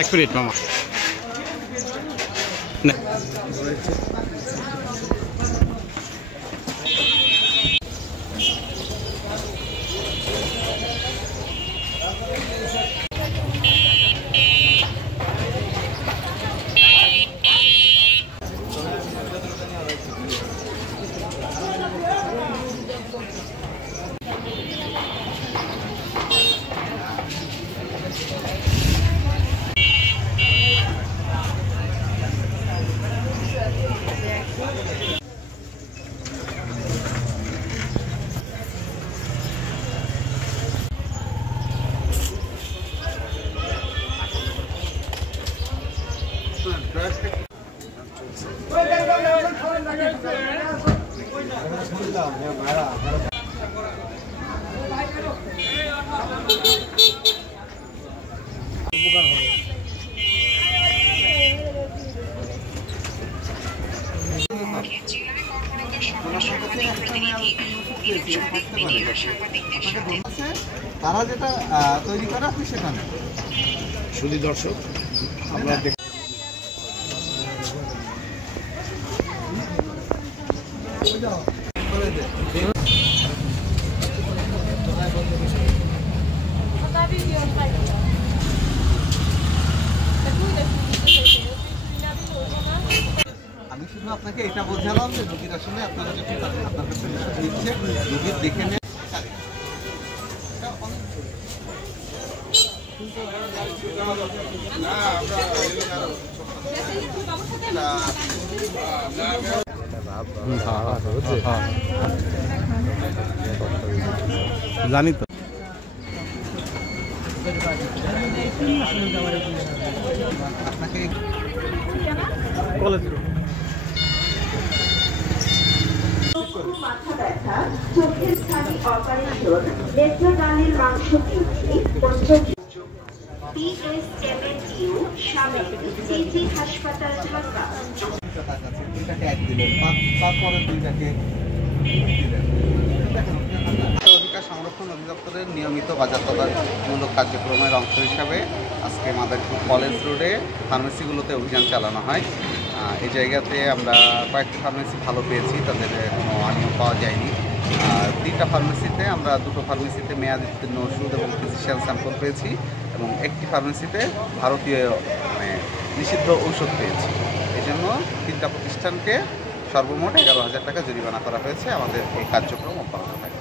এক মিনিট মামা না তারা যেটা তৈরি করে আপনি সেখানে শুধু দর্শক আমরা আমি শুধু আপনাকে এটা বোঝালাম যে রোগীর আসলে আপনারা যখন আপনার কাছে নিচ্ছে রোগীর দেখে নেন জানি তো আপনাকে মাথা ব্যথা, চোখের স্থানে অপারেশন, নেত্রদানের মাংস বৃদ্ধি, PSMNU শামিল, সিটি হাসপাতাল ঢাকা। দুইটাকে এক দিলেন, তারপরে দুইটাকে দিলেন। অধিকার সংরক্ষণ অধিদপ্তরের নিয়মিত বাজারজাতমূলক কার্যক্রমের অংশ হিসাবে আজকে মাদারীপুর কলেজ রোডে ফার্মেসিগুলোতে অভিযান চালানো হয়। এই জায়গাতে আমরা কয়েকটি ফার্মেসি ভালো পেয়েছি, তাদের কোনো অনিয়ম পাওয়া যায়নি। তিনটা ফার্মেসিতে আমরা দুটো ফার্মেসিতে মেয়াদোত্তীর্ণ ওষুধ এবং ফিজিশিয়ান স্যাম্পল পেয়েছি এবং একটি ফার্মেসিতে ভারতীয় নিষিদ্ধ ঔষধ পেয়েছি। এই জন্য তিনটা প্রতিষ্ঠানকে সর্বমোট 11,000 টাকা জরিমানা করা হয়েছে। আমাদের এই কার্যক্রম অব্যাহত থাকে।